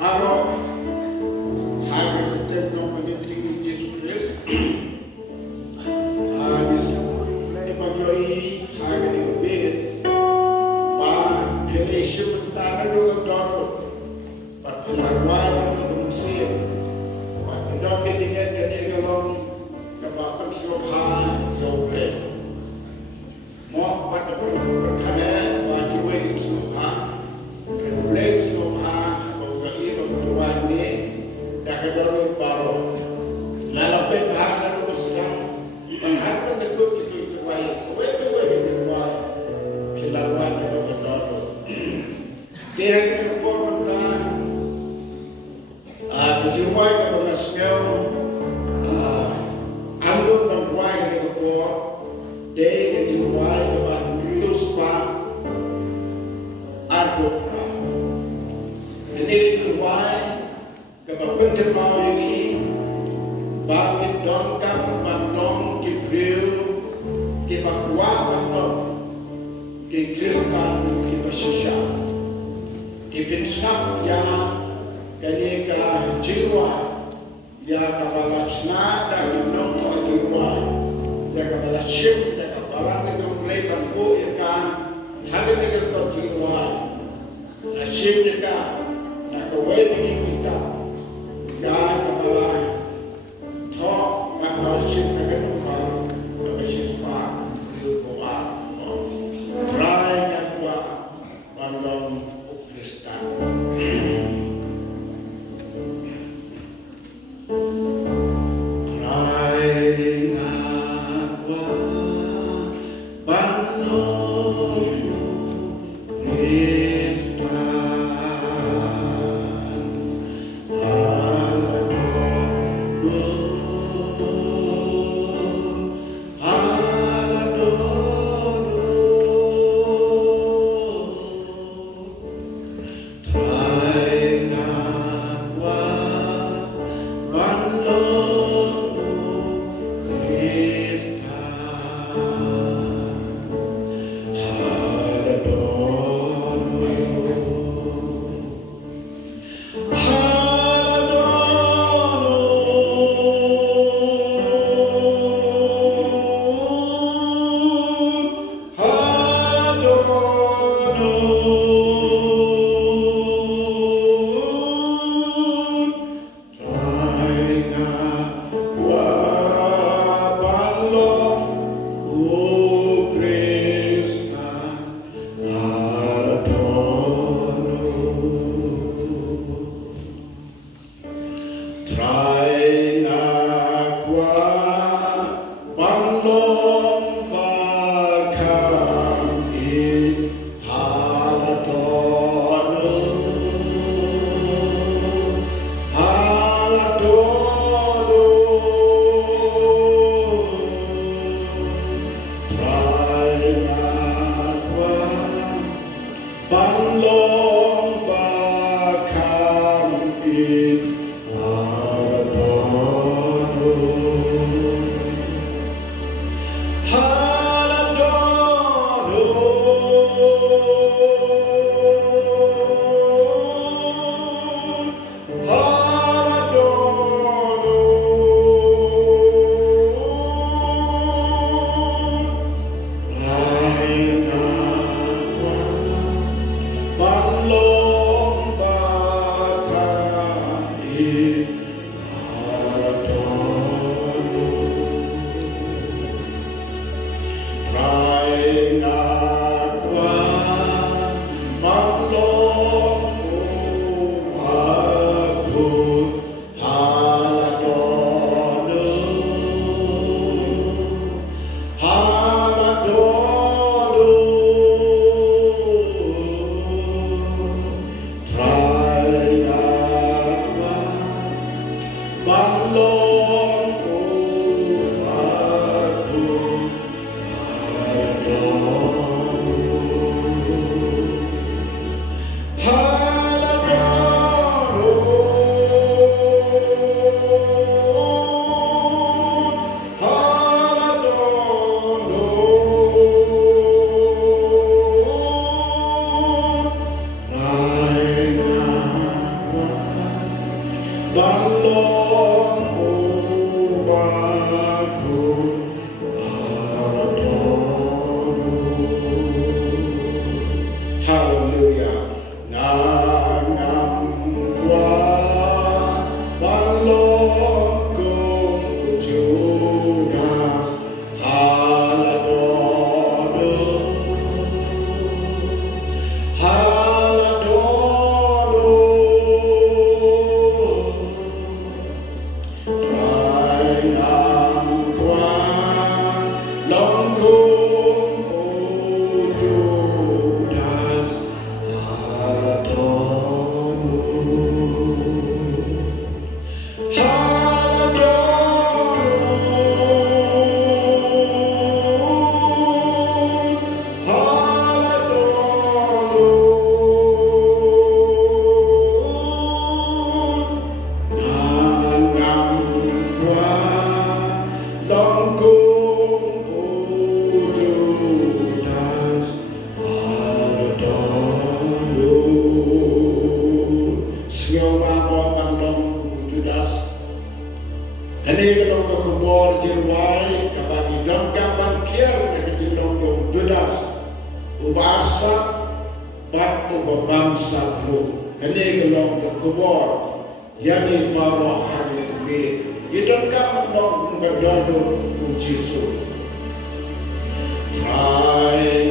Aro hagit temno manitring Jesus Christ. Hagis evangelii hagit ibet ba relation antara dua doro. Pat lagwan ng musir. Pat ndok dinget kanigalong kapapag silokha yobe. Mo pat kada ba diwe ng silokha. Relate silokha Dakadaro baro lalapay bahag na sedang mengharapkan negok itu kuai kuai kuai kilawan itu betul dia keporta berjiwai kepada sel anggun dan kuai kepor dia kejiwai kepada news pak adopra ini kuai Kapag mau ini, bakit dongkap bandong kipriu, kipakwa bandong, kikristan kipasisya, kipinsap ya kanika jiwa, ya kabalasna dan nong jiwa, ya kabalasip, ya kabalang ng leban ko ika, hagit ng jiwa, nasip nika, nakaway kita. Dan kepala tok dan masjid negeri baru masjid pak di Goa Rai dan tua bandong Kristen Rai na tua bandong Kristen Ani kalau ke kubur jirwai kabagi dom gaman kiar nak jinong yung Judas ubasa batu berbangsa bro. Ani kalau ke kubur yani bawa hari be idon kam long ngadono ujisu. Try